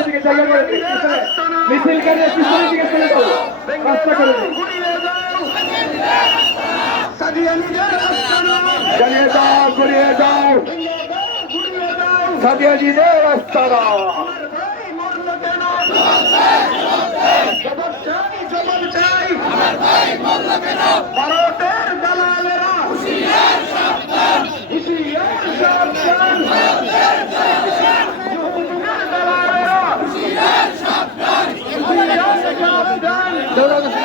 পিছনের দিকে জায়গা করে দিন পিছনের দিকে চলে যাও। রাস্তা করে দিন চালিয়ে যাও ঘুরিয়ে যাও সাদিয়াজিদের ভারতের নারে